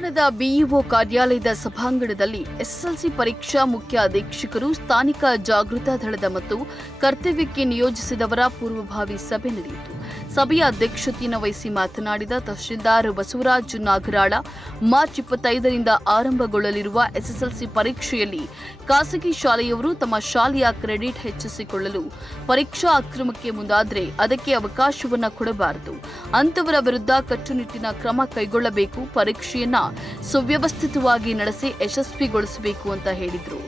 ಪಟ್ಟಣದ ಬಿಇಒ ಕಾರ್ಯಾಲಯದ ಸಭಾಂಗಣದಲ್ಲಿ ಎಸ್ಎಸ್ಎಲ್ಸಿ ಪರೀಕ್ಷಾ ಮುಖ್ಯ ಅಧೀಕ್ಷಕರು ಸ್ಥಾನಿಕ ಜಾಗೃತಾ ದಳದ ಮತ್ತು ಕರ್ತವ್ಯಕ್ಕೆ ನಿಯೋಜಿಸಿದವರ ಪೂರ್ವಭಾವಿ ಸಭೆ ನಡೆಯಿತು. ಸಭೆಯ ಅಧ್ಯಕ್ಷತೆಯನ್ನು ವಹಿಸಿ ಮಾತನಾಡಿದ ತಹಶೀಲ್ದಾರ್ ಬಸವರಾಜ್ ನಾಗರಾಳ, ಮಾರ್ಚ್ ಇಪ್ಪತ್ತೈದರಿಂದ ಆರಂಭಗೊಳ್ಳಲಿರುವ ಎಸ್ಎಸ್ಎಲ್ಸಿ ಪರೀಕ್ಷೆಯಲ್ಲಿ ಖಾಸಗಿ ಶಾಲೆಯವರು ತಮ್ಮ ಶಾಲೆಯ ಕ್ರೆಡಿಟ್ ಹೆಚ್ಚಿಸಿಕೊಳ್ಳಲು ಪರೀಕ್ಷಾ ಅಕ್ರಮಕ್ಕೆ ಮುಂದಾದರೆ ಅದಕ್ಕೆ ಅವಕಾಶವನ್ನ ಕೊಡಬಾರದು. ಅಂತವರ ವಿರುದ್ಧ ಕಟ್ಟುನಿಟ್ಟಿನ ಕ್ರಮ ಕೈಗೊಳ್ಳಬೇಕು, ಪರೀಕ್ಷೆಯನ್ನ ಸುವ್ಯವಸ್ಥಿತವಾಗಿ ನಡೆಸಿ ಯಶಸ್ವಿಗೊಳಿಸಬೇಕು ಅಂತ ಹೇಳಿದರು.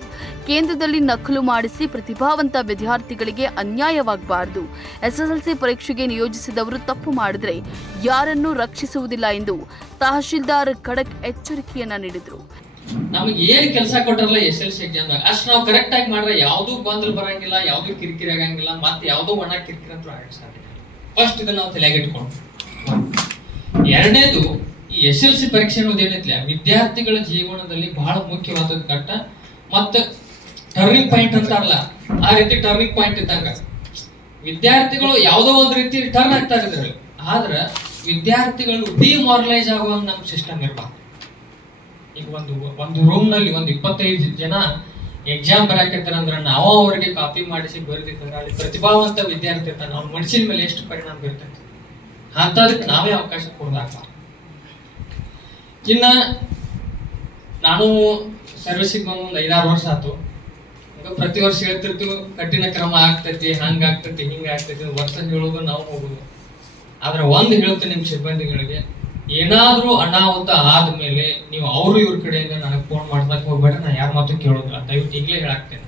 ಕೇಂದ್ರದಲ್ಲಿ ನಕಲು ಮಾಡಿಸಿ ಪ್ರತಿಭಾವಂತ ವಿದ್ಯಾರ್ಥಿಗಳಿಗೆ ಅನ್ಯಾಯವಾಗಬಾರದು. ಎಸ್ಎಸ್ಎಲ್ಸಿ ಪರೀಕ್ಷೆಗೆ ನಿಯೋಜಿಸಿದವರು ತಪ್ಪು ಮಾಡಿದರೆ ಯಾರನ್ನೂ ರಕ್ಷಿಸುವುದಿಲ್ಲ ಎಂದು ತಹಶೀಲ್ದಾರ್ ಖಡಕ್ ಎಚ್ಚರಿಕೆಯನ್ನ ನೀಡಿದರು. ನಮಗೆ ಏನ್ ಕೆಲಸ ಕೊಟ್ಟಾರಲ್ಲ ಎಸ್ ಎಲ್ ಸಿ ಎಕ್ಸಾಮ್ ಅಷ್ಟು ನಾವು ಕರೆಕ್ಟ್ ಆಗಿ ಮಾಡ್ರೆ ಯಾವ್ದು ಗೊಂದಲ ಬರಂಗಿಲ್ಲ, ಯಾವ್ದು ಕಿರಿಕಿರಿ ಆಗಂಗಿಲ್ಲ, ಮತ್ತೆ ಯಾವ್ದೋ ಒಣ ಕಿರಿಕಿರಿ ಅಂತ ಆಗಕ್ಕೆ ಫಸ್ಟ್ ಇದನ್ನ ನಾವು ತಲೆಗೆ ಇಟ್ಕೊಂಡು ಎರಡನೇದು, ಈ ಎಸ್ ಎಲ್ ಸಿ ಪರೀಕ್ಷೆ ಅನ್ನೋದು ವಿದ್ಯಾರ್ಥಿಗಳ ಜೀವನದಲ್ಲಿ ಬಹಳ ಮುಖ್ಯವಾದ ಘಟ್ಟ ಮತ್ತು ಟರ್ನಿಂಗ್ ಪಾಯಿಂಟ್ ಅಂತಾರಲ್ಲ, ಆ ರೀತಿ ಟರ್ನಿಂಗ್ ಪಾಯಿಂಟ್ ಇದ್ದಂಗ. ವಿದ್ಯಾರ್ಥಿಗಳು ಯಾವುದೋ ಒಂದು ರೀತಿ ರಿಟರ್ನ್ ಆಗ್ತಾರೆ ಇದ್ರಲ್ಲಿ ಆದ್ರೆ ವಿದ್ಯಾರ್ಥಿಗಳು ಡಿಮಾರಲೈಸ್ ಆಗುವಂತ ನಮ್ಮ ಸಿಸ್ಟಮ್ ಇರಬಾರ್ದು. ಈಗ ಒಂದು ಒಂದು ರೂಮ್ನಲ್ಲಿ ಒಂದು ಇಪ್ಪತ್ತೈದು ಜನ ಎಕ್ಸಾಮ್ ಬರಾಕತ್ತಾರ ಅಂದ್ರೆ ನಾವು ಅವರಿಗೆ ಕಾಪಿ ಮಾಡಿಸಿ ಬರೆದಿದ್ದಾರೆ ಅಲ್ಲಿ ಪ್ರತಿಭಾವಂತ ವಿದ್ಯಾರ್ಥಿ ಇರ್ತಾನೆ. ಅವ್ನ ಮನಸ್ಸಿನ ಮೇಲೆ ಎಷ್ಟು ಪರಿಣಾಮ ಬೀರ್ತೈತೆ? ಅಂತದಕ್ಕೆ ನಾವೇ ಅವಕಾಶ ಕೊಡೋದಾಗ್ಬಾರ್ದು ಇನ್ನ ನಾನು ಸರ್ವಿಸಿಗೆ ಬಂದು ಒಂದು ಐದಾರು ವರ್ಷ ಆಯ್ತು. ಪ್ರತಿ ವರ್ಷ ಹೇಳ್ತಿರ್ತೀವಿ, ಕಠಿಣ ಕ್ರಮ ಆಗ್ತೈತಿ, ಹಂಗ ಆಗ್ತೈತಿ ವರ್ಷ ಹೇಳೋದು ನಾವು ಹೋಗುದು. ಆದ್ರೆ ಒಂದು ಹೇಳ್ತೀನಿ ನಿಮ್ ಸಿಬ್ಬಂದಿಗಳಿಗೆ, ಏನಾದ್ರೂ ಅನಾಹುತ ಆದ್ಮೇಲೆ ನೀವು ಅವರು ಇವ್ರ ಕಡೆಯಿಂದ ನನಗೆ ಫೋನ್ ಮಾಡ್ಸಕ್ ಹೋಗ್ಬೇಡ, ನಾ ಯಾರ ಮಾತು ಕೇಳೋದಿಲ್ಲ. ದಯವಿಟ್ಟು ಈಗಲೇ ಹೇಳಾಕ್ತೇನೆ.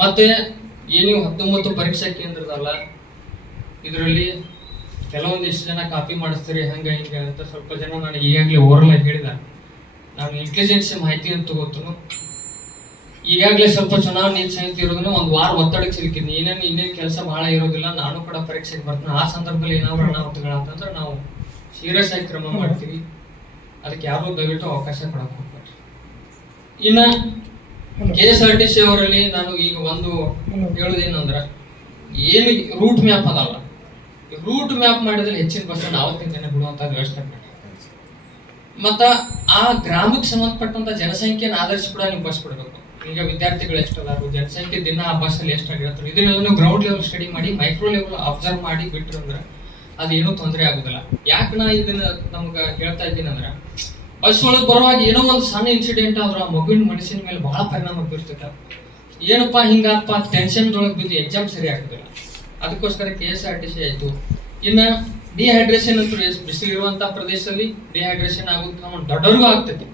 ಮತ್ತೆ ಏನು ಹತ್ತೊಂಬತ್ತು ಪರೀಕ್ಷಾ ಕೇಂದ್ರದಲ್ಲ, ಇದರಲ್ಲಿ ಕೆಲವೊಂದಿಷ್ಟು ಜನ ಕಾಪಿ ಮಾಡಿಸ್ತೀರಿ, ಹಂಗ, ಹಿಂಗ ಅಂತ ಸ್ವಲ್ಪ ಜನ ನನಗೆ ಈಗಾಗಲೇ ಓರಲ್ಲ ಹೇಳಿದ ನಾನು ಇಂಟೆಲಿಜೆನ್ಸ್ ಮಾಹಿತಿ ಅಂತ ತಗೋತನು. ಈಗಾಗಲೇ ಸ್ವಲ್ಪ ಚುನಾವಣೆ ನೀತಿ ಸಹಿತ ಇರೋದನ್ನ ಒಂದು ವಾರ ಒತ್ತಡಕ್ಕೆ ಸಿಲುಕಿದ್ನಿ. ಏನೇನು ಇನ್ನೇನು ಕೆಲಸ ಬಹಳ ಇರೋದಿಲ್ಲ ನಾನು ಕೂಡ ಪರೀಕ್ಷೆಗೆ ಬರ್ತೀನಿ. ಆ ಸಂದರ್ಭದಲ್ಲಿ ಏನಾದ್ರು ಅನಾಹುತಗಳಂತಂದ್ರೆ ನಾವು ಸೀರಿಯಸ್ ಆಗಿ ಕ್ರಮ ಮಾಡ್ತೀವಿ. ಅದಕ್ಕೆ ಯಾರು ದಯವಿಟ್ಟು ಅವಕಾಶ ಕೊಡಕ್ಕೆ ಹೋಗ್ಬೇಡ್ರಿ. ಇನ್ನ K S R T C ಅವರಲ್ಲಿ ನಾನು ಈಗ ಒಂದು ಹೇಳುದೇನಂದ್ರ ಏನು ರೂಟ್ ಮ್ಯಾಪ್ ಅದಲ್ಲ. ರೂಟ್ ಮ್ಯಾಪ್ ಮಾಡಿದ್ರೆ ಹೆಚ್ಚಿನ ಬಸ್ ಅವತ್ತಿನ ಜನ ಬಿಡುವಂತ ವ್ಯವಸ್ಥೆ ಮಾಡಿ. ಮತ್ತ ಆ ಗ್ರಾಮಕ್ಕೆ ಸಂಬಂಧಪಟ್ಟಂತ ಜನಸಂಖ್ಯೆನ ಆಧರಿಸಿ ಕೂಡ ನೀವು ಬಸ್ ಬಿಡಬೇಕು. ಈಗ ವಿದ್ಯಾರ್ಥಿಗಳು ಎಷ್ಟದಾರು ಜನಸಂಖ್ಯೆ ದಿನ ಆ ಬಸ್ಸಲ್ಲಿ ಎಷ್ಟಾಗಿರುತ್ತೆ ಇದನ್ನೆಲ್ಲ ಗ್ರೌಂಡ್ ಲೆವೆಲ್ ಸ್ಟಡಿ ಮಾಡಿ ಮೈಕ್ರೋ ಲೆವೆಲ್ ಅಬ್ಸರ್ವ್ ಮಾಡಿ ಬಿಟ್ರು ಅಂದ್ರೆ ಅದೇನೂ ತೊಂದರೆ ಆಗುದಿಲ್ಲ. ಯಾಕೆ ನಾ ಇದನ್ನ ನಮ್ಗೆ ಹೇಳ್ತಾ ಇದ್ದೀನಿ ಅಂದ್ರೆ ಬಸ್ ಒಳಗೆ ಬರುವಾಗ ಏನೋ ಒಂದು ಸಣ್ಣ ಇನ್ಸಿಡೆಂಟ್ ಆದ್ರೂ ಆ ಮಗುವಿನ ಮನಸ್ಸಿನ ಮೇಲೆ ಬಹಳ ಪರಿಣಾಮ ಬೀರ್ತೈತೆ. ಏನಪ್ಪಾ ಹಿಂಗಪ್ಪ ಟೆನ್ಷನ್ ಒಳಗೆ ಬಿದ್ದು ಎಕ್ಸಾಮ್ ಸರಿ ಆಗುದಿಲ್ಲ ಅದಕ್ಕೋಸ್ಕರ K S R T C ಆಯ್ತು. ಇನ್ನು ಡಿಹೈಡ್ರೇಷನ್ ಅಂತ ಬಿಸಿಲಿರುವಂತಹ ಪ್ರದೇಶದಲ್ಲಿ ಡಿಹೈಡ್ರೇಷನ್ ಆಗೋದು ನಮ್ಮ ದೊಡ್ಡವ್ರಿಗೂ ಆಗ್ತೈತಿ.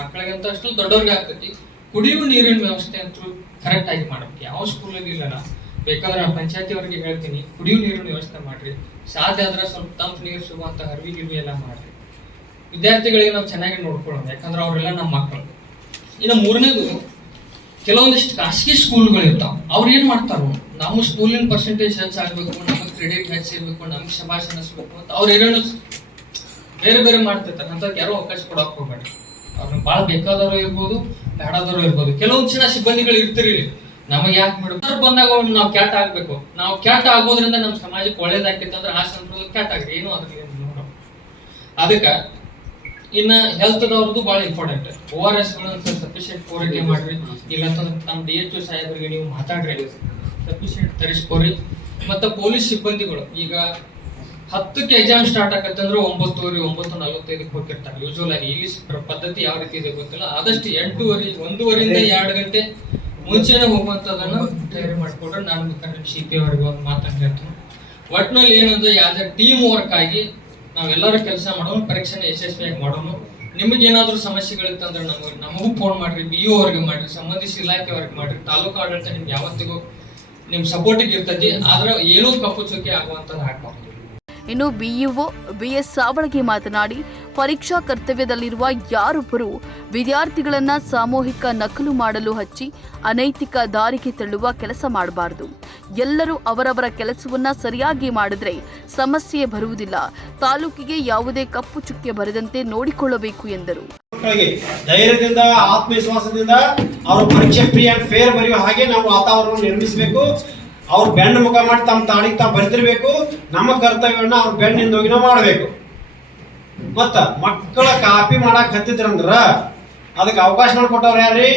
ಮಕ್ಕಳಿಗಂತ ಅಷ್ಟು ದೊಡ್ಡವ್ರಿಗೆ ಆಗ್ತೈತಿ. ಕುಡಿಯುವ ನೀರಿನ ವ್ಯವಸ್ಥೆ ಅಂತೂ ಕರೆಕ್ಟ್ ಆಗಿ ಮಾಡಬೇಕು. ಯಾವ ಸ್ಕೂಲಲ್ಲಿ ಇಲ್ಲ ಬೇಕಾದ್ರೆ ಆ ಪಂಚಾಯತಿ ಅವರಿಗೆ ಹೇಳ್ತೀನಿ, ಕುಡಿಯುವ ನೀರಿನ ವ್ಯವಸ್ಥೆ ಮಾಡ್ರಿ. ಸಾಧ್ಯ ಆದ್ರೆ ಸ್ವಲ್ಪ ತಂಪು ನೀರು ಸಿಗುವಂತ ಹರಿವಿ ಗಿರ್ವಿ ಎಲ್ಲ ಮಾಡ್ರಿ. ವಿದ್ಯಾರ್ಥಿಗಳಿಗೆ ನಾವು ಚೆನ್ನಾಗಿ ನೋಡ್ಕೊಳ್ಳೋಣ ಯಾಕಂದ್ರೆ ಅವರೆಲ್ಲ ನಮ್ಮ ಮಕ್ಕಳು. ಇನ್ನು ಮೂರನೇದು, ಕೆಲವೊಂದಿಷ್ಟು ಖಾಸಗಿ ಸ್ಕೂಲ್ಗಳು ಇರ್ತಾವ. ಅವ್ರು ಏನು ಮಾಡ್ತಾರ ನಮ್ಮ ಸ್ಕೂಲಿನ ಪರ್ಸೆಂಟೇಜ್ ಹೆಚ್ಚಾಗಬೇಕು ನಮಗೆ ಕ್ರೆಡಿಟ್ ಹೆಚ್ಚಿರ್ಬೇಕು ನಮ್ಗೆ ಶಬಾಷ್ ಅಂತ ಅವ್ರು ಏನೇನು ಬೇರೆ ಬೇರೆ ಮಾಡ್ತಿರ್ತಾರೆ. ಅಂತ ಯಾರೋ ಅವಕಾಶ ಕೊಡೋಕೆ ಹೋಗ್ಬೇಡಿ ಅವ್ರನ್ನ ಭಾಳ ಬೇಕಾದವರು ಇರ್ಬೋದು ಬೇಡದವರು ಇರ್ಬೋದು. ಕೆಲವೊಂದು ಜನ ಸಿಬ್ಬಂದಿಗಳು ಇರ್ತಿರಿ ನಮಗೆ ಯಾಕೆ ಬಿಡು ಬಂದಾಗ ನಾವು ಕ್ಯಾಟ್ ಆಗ್ಬೇಕು. ನಾವು ಕ್ಯಾಟ್ ಆಗೋದ್ರಿಂದ ನಮ್ಮ ಸಮಾಜಕ್ಕೆ ಒಳ್ಳೇದಾಗ್ತೈತೆ ಅಂದ್ರೆ ಆ ಸಂದರ್ಭದಲ್ಲಿ ಕ್ಯಾಟ್ ಆಗ್ರಿ ಏನು ಅದಕ್ಕೆ ಅದಕ್ಕೆ, ಇನ್ನ ಹೆಲ್ತ್ ಅವ್ರದ್ದು ಬಹಳ important O R S sufficient ಪೂರೈಕೆ ಮಾಡ್ರಿ. ಇಲ್ಲ ಅಂತಂದ್ರೆ ನಮ್ಮ ಡಿ ಎಚ್ ಸಾಹೇಬರಿಗೆ ನೀವು ಮಾತಾಡ್ರಿ. ಸಫಿಶಿಯಂಟ್ ತರಿಸ್ಕೊರಿ ಮತ್ತ ಪೊಲೀಸ್ ಸಿಬ್ಬಂದಿಗಳು, ಈಗ ಹತ್ತಕ್ಕೆ ಎಕ್ಸಾಮ್ ಸ್ಟಾರ್ಟ್ ಆಗತ್ತಂದ್ರೆ ಒಂಬತ್ತುವರೆ ಒಂಬತ್ತು ನಲವತ್ತೈದಕ್ಕೆ ಹೋಗಿರ್ತಾರೆ. ಯೂಶುವಲ್ ಆಗಿ ಇಲ್ಲಿ ಪದ್ಧತಿ ಯಾವ ರೀತಿ ಇದೆ ಗೊತ್ತಿಲ್ಲ. ಆದಷ್ಟು ಎಂಟೂವರೆ ಒಂದೂವರೆಯಿಂದ ಎರಡು ಗಂಟೆ ಮುಂಚೆನೆ ಹೋಗುವಂತದನ್ನ ತಯಾರಿ ಮಾಡ್ಕೊಂಡ್ರೆ ನಾನು ಬೇಕಾದ್ರೆ ಸಿ ಪಿ ಅವರಿಗೆ ಒಂದು ಮಾತನ್ನ ಹೇಳ್ತೀನಿ ಒಟ್ನಲ್ಲಿ ಏನಂದ್ರೆ ಯಾವ್ದು ಟೀಮ್ ವರ್ಕ್ ಆಗಿ ನಾವೆಲ್ಲರೂ ಕೆಲಸ ಮಾಡೋಣ ಪರೀಕ್ಷೆನ ಯಶಸ್ವಿಯಾಗಿ ಮಾಡೋಣ. ನಿಮಗೇನಾದರೂ ಏನಾದ್ರೂ ಸಮಸ್ಯೆಗಳಿತ್ತಂದ್ರೆ ನಮಗೆ ನಮಗೂ ಫೋನ್ ಮಾಡಿರಿ ಬಿ ಯು ಅವ್ರಿಗೆ ಮಾಡಿರಿ ಸಂಬಂಧಿಸಿದ ಇಲಾಖೆ ಅವ್ರಿಗೆ ಮಾಡ್ರಿ ತಾಲೂಕು ಆಡಳಿತ ನಿಮ್ಗೆ ಯಾವತ್ತಿಗೂ ನಿಮ್ಮ ಸಪೋರ್ಟಿಗೆ ಇರ್ತೈತಿ. ಆದ್ರೆ ಏನೂ ಕಪ್ಪು ಚುಕ್ಕಿ ಆಗುವಂಥದ್ದು ಆಗ್ಬಾರ್ದು. ಇನ್ನು ಬಿಇಒ, ಬಿಎಸ್ ಸಾವಳಗಿ ಮಾತನಾಡಿ, ಪರೀಕ್ಷಾ ಕರ್ತವ್ಯದಲ್ಲಿರುವ ಯಾರೊಬ್ಬರು ವಿದ್ಯಾರ್ಥಿಗಳನ್ನ ಸಾಮೂಹಿಕ ನಕಲು ಮಾಡಲು ಹಚ್ಚಿ, ಅನೈತಿಕ ದಾರಿಗೆ ತಳ್ಳುವ ಕೆಲಸ ಮಾಡಬಾರದು. ಎಲ್ಲರೂ ಅವರವರ ಕೆಲಸವನ್ನ ಸರಿಯಾಗಿ ಮಾಡಿದ್ರೆ ಸಮಸ್ಯೆ ಬರುವುದಿಲ್ಲ. ತಾಲೂಕಿಗೆ ಯಾವುದೇ ಕಪ್ಪು ಚುಕ್ಕೆ ಬರದಂತೆ ನೋಡಿಕೊಳ್ಳಬೇಕು ಎಂದರು. ಧೈರ್ಯದಿಂದ, ಆತ್ಮವಿಶ್ವಾಸದಿಂದ ಅವರು ಪರೀಕ್ಷೆ ಫ್ರೀ ಅಂಡ್ ಫೇರ್ ಬರೆಯುವ ಹಾಗೆ ನಾವು ವಾತಾವರಣ ನಿರ್ಮಿಸಬೇಕು. ಅವ್ರ ಬೆನ್ನು ಮುಖ ಮಾಡಿ ತಮ್ಮ ತಾಳಿಗೆ ತಾವು ಬರೆದಿರ್ಬೇಕು ನಮ್ಮ ಕರ್ತವ್ಯವನ್ನ ಅವ್ರ ಬೆಣ್ಣಿಂದ ಹೋಗಿ ನಾವು ಮಾಡಬೇಕು. ಮತ್ತ ಮಕ್ಕಳ ಕಾಪಿ ಮಾಡಕ್ ಹತ್ತಿದ್ರಂದ್ರ ಅದಕ್ಕೆ ಅವಕಾಶ ಮಾಡಿಕೊಟ್ಟವ್ರು ಯಾರ್ರಿ?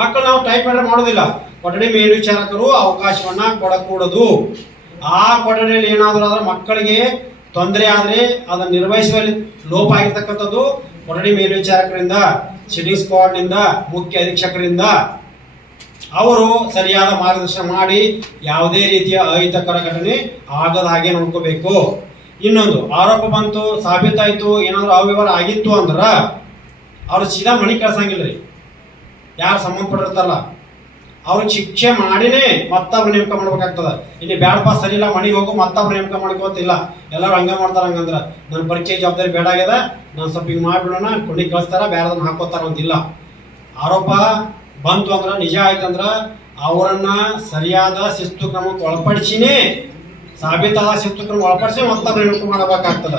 ಮಕ್ಕಳು ನಾವು ಟೈಪ್ ಮಾಡೋದಿಲ್ಲ. ಕೊಠಡಿ ಮೇಲ್ವಿಚಾರಕರು ಅವಕಾಶವನ್ನ ಕೊಡಕೂಡದು. ಆ ಕೊಠಡಿಯಲ್ಲಿ ಏನಾದರೂ ಆದ್ರೆ ಮಕ್ಕಳಿಗೆ ತೊಂದರೆ ಆದ್ರೆ ಅದನ್ನ ನಿರ್ವಹಿಸುವಲ್ಲಿ ಲೋಪ ಆಗಿರ್ತಕ್ಕಂಥದ್ದು ಕೊಠಡಿ ಮೇಲ್ವಿಚಾರಕರಿಂದ ಸಿಟಿಂಗ್ ಸ್ಕ್ವಾಡ್ನಿಂದ ಮುಖ್ಯ ಅಧೀಕ್ಷಕರಿಂದ ಅವರು ಸರಿಯಾದ ಮಾರ್ಗದರ್ಶನ ಮಾಡಿ ಯಾವುದೇ ರೀತಿಯ ಅಹಿತಕರ ಘಟನೆ ಆಗದ ಹಾಗೆ ನೋಡ್ಕೋಬೇಕು. ಇನ್ನೊಂದು, ಆರೋಪ ಬಂತು, ಸಾಬೀತಾಯ್ತು, ಏನಾದ್ರು ಅವ್ಯವಹಾರ ಆಗಿತ್ತು ಅಂದ್ರ ಅವ್ರು ಸೀದಾ ಮಣಿ ಕಳ್ಸಂಗಿಲ್ರಿ ಯಾರು ಸಂಬಂಧಪಟ್ಟಿರ್ತಾರಲ್ಲ, ಅವ್ರಿಗೆ ಶಿಕ್ಷೆ ಮಾಡಿನೇ ಮತ್ತೊಬ್ಬ ನೇಮಕ ಮಾಡ್ಬೇಕಾಗ್ತದ. ಇಲ್ಲಿ ಬ್ಯಾಡಪ್ಪ, ಸರಿ ಇಲ್ಲ, ಮನೆಗೆ ಹೋಗು ಮತ್ತೊಬ್ಬ ನೇಮಕ ಮಾಡ್ಕೋತಿಲ್ಲ. ಎಲ್ಲರೂ ಹಂಗೆ ಮಾಡ್ತಾರ ಹಂಗಂದ್ರೆ. ನನ್ನ ಪರಿಚಯ ಜವಾಬ್ದಾರಿ ಬೇಡ ಆಗ್ಯದ, ನಾನು ಸ್ವಲ್ಪ ಹಿಂಗೆ ಮಾಡ್ಬಿಡೋಣ ಕೊಂಡಿ ಕಳಿಸ್ತಾರ ಬೇರೆದನ್ನ ಹಾಕೋತಾರ ಅಂತಿಲ್ಲ. ಆರೋಪ ಬಂತು ಅಂದ್ರೆ ನಿಜ ಆಯ್ತಂದ್ರೆ ಅವರನ್ನ ಸರಿಯಾದ ಶಿಸ್ತು ಕ್ರಮಕ್ಕೆ ಒಳಪಡಿಸಿನೇ, ಸಾಬೀತಾದ ಶಿಸ್ತು ಕ್ರಮ ಒಳಪಡಿಸಿ ಮತ್ತೆ ನೇಮಕ ಮಾಡಬೇಕಾಗ್ತದ.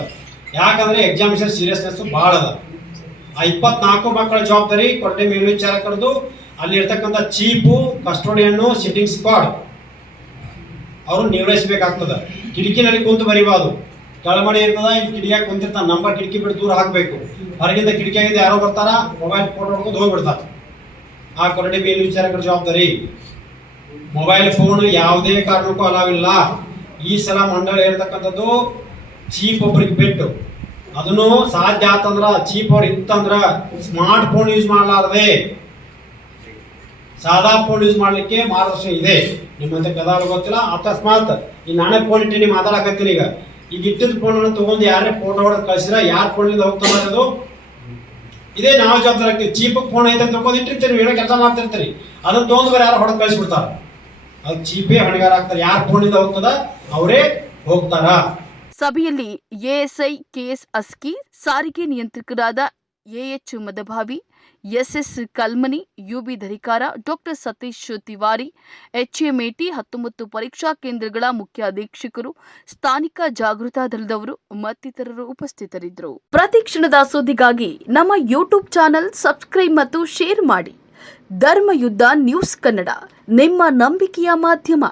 ಯಾಕಂದ್ರೆ ಎಕ್ಸಾಮಿನೇಷನ್ ಸೀರಿಯಸ್ನೆಸ್ ಭಾಳ ಅದ. ಆ ಇಪ್ಪತ್ನಾಲ್ಕು ಮಕ್ಕಳ ಜವಾಬ್ದಾರಿ ಕೊಟ್ಟೆ ಮೇಲ್ವಿಚಾರಕರದು ಅಲ್ಲಿ ಇರ್ತಕ್ಕಂಥ ಚೀಪು ಕಸ್ಟೋಡಿಯನ್ನು ಸಿಟ್ಟಿಂಗ್ ಸ್ಕ್ವಾಡ್ ಅವರು ನಿರ್ವಹಿಸಬೇಕಾಗ್ತದ ಕಿಟಕಿನಲ್ಲಿ ಕುಂತು ಬರಿಬಾರ್ದು. ಕೆಳಮಡಿ ಇರ್ತದ, ಇಲ್ಲಿ ಕಿಟಕಿಯಾಗ ಕುಂತಿರ್ತಾನೆ. ನಂಬರ್ ಕಿಟಕಿ ಬಿಟ್ಟು ದೂರ ಹಾಕಬೇಕು. ಹೊರಗಿಂದ ಕಿಟಕಿಯಾಗಿಂದ ಯಾರೋ ಬರ್ತಾರ ಮೊಬೈಲ್ ಫೋಟೋ ಹೊಡ್ಕೊಂಡು ಹೋಗ್ಬಿಡ್ತಾರ. ಆ ಕೊರಡಿ ಮೇಲ್ವಿಚಾರಕರ ಜವಾಬ್ದಾರಿ. ಮೊಬೈಲ್ ಫೋನ್ ಯಾವುದೇ ಕಾರಣಕ್ಕೂ ಅಲಾವಿಲ್ಲ ಈ ಸಲ ಮಂಡಳಿ ಹೇಳ್ತಕ್ಕಂಥದ್ದು ಚೀಪ್ ಒಬ್ರಿಗೆ ಬಿಟ್ಟು. ಅದನ್ನು ಸಾಧ್ಯ ಆತಂದ್ರ ಚೀಪ್ ಅವ್ರು ಇತ್ತಂದ್ರ ಸ್ಮಾರ್ಟ್ ಫೋನ್ ಯೂಸ್ ಮಾಡಲಾರದೆ. ಸಾದಾ ಫೋನ್ ಯೂಸ್ ಮಾಡಲಿಕ್ಕೆ ಮಾರ್ಗದರ್ಶನ ಇದೆ. ನಿಮ್ಮಂತ ಕದಾಲ ಗೊತ್ತಿಲ್ಲ. ಅಕಸ್ಮಾತ್ ಈ ನಾನೇ ಫೋನ್ ಇಟ್ಟಿನಿ ಮಾತಾಡಕತ್ತೀನಿ ಈಗ. ಈಗ ಇಟ್ಟಿದ ಫೋನ್ ತಗೊಂಡು ಯಾರೇ ಫೋಟೋ ಹೊಡೆದು ಕಳ್ಸಿರ ಯಾರ ಫೋನ್ಲಿಂದ ಹೋಗ್ತಾರೆ ಅದು ಇದೇ ನಾವು ಜವಾಬ್ದಾರಿ ಆಗ್ತೀವಿ. ಚೀಪ್ ಫೋನ್ ಐತೆ ತಗೊಂಡು ಇಟ್ಟಿರ್ತೀರಿ ಏನೋ ಕೆಲಸ ಮಾಡ್ತಿರ್ತೀರಿ. ಅದನ್ನ ತೊಗೊಂಡು ಯಾರು ಹೊಡೆದು ಕಳಿಸ್ಬಿಡ್ತಾರೆ. ಅದು ಚೀಪೇ ಹಣಗಾರ ಆಗ್ತಾರೆ. ಫೋನ್ ಫೋನಿಂದ ಹೋಗ್ತದ? ಅವರೇ ಹೋಗ್ತಾರ. ಸಭೆಯಲ್ಲಿ ಎಎಸ್ಐ, ಕೆಎಸ್ ಅಸ್ಕಿ, ಸಾರಿಗೆ ನಿಯಂತ್ರಕರಾದ AH Madabhavi SS Kalmani UB Dharikar, doctor Satish Tiwari HMAT ಹತ್ತೊಂಬತ್ತು ಪರೀಕ್ಷಾ ಕೇಂದ್ರಗಳ ಮುಖ್ಯ ಅಧೀಕ್ಷಕರು ಸ್ಥಾನಿಕ ಜಾಗೃತಾ ದಳದವರು ಮತ್ತಿತರರು ಉಪಸ್ಥಿತರಿದ್ದರು. ಪ್ರತಿ ಕ್ಷಣದ ಸುದ್ದಿಗಾಗಿ ನಮ್ಮ ಯೂಟ್ಯೂಬ್ ಚಾನೆಲ್ ಸಬ್ಸ್ಕ್ರೈಬ್ ಮತ್ತು ಶೇರ್ ಮಾಡಿ. ಧರ್ಮಯುದ್ಧ ನ್ಯೂಸ್ ಕನ್ನಡ, ನಿಮ್ಮ ನಂಬಿಕೆಯ ಮಾಧ್ಯಮ.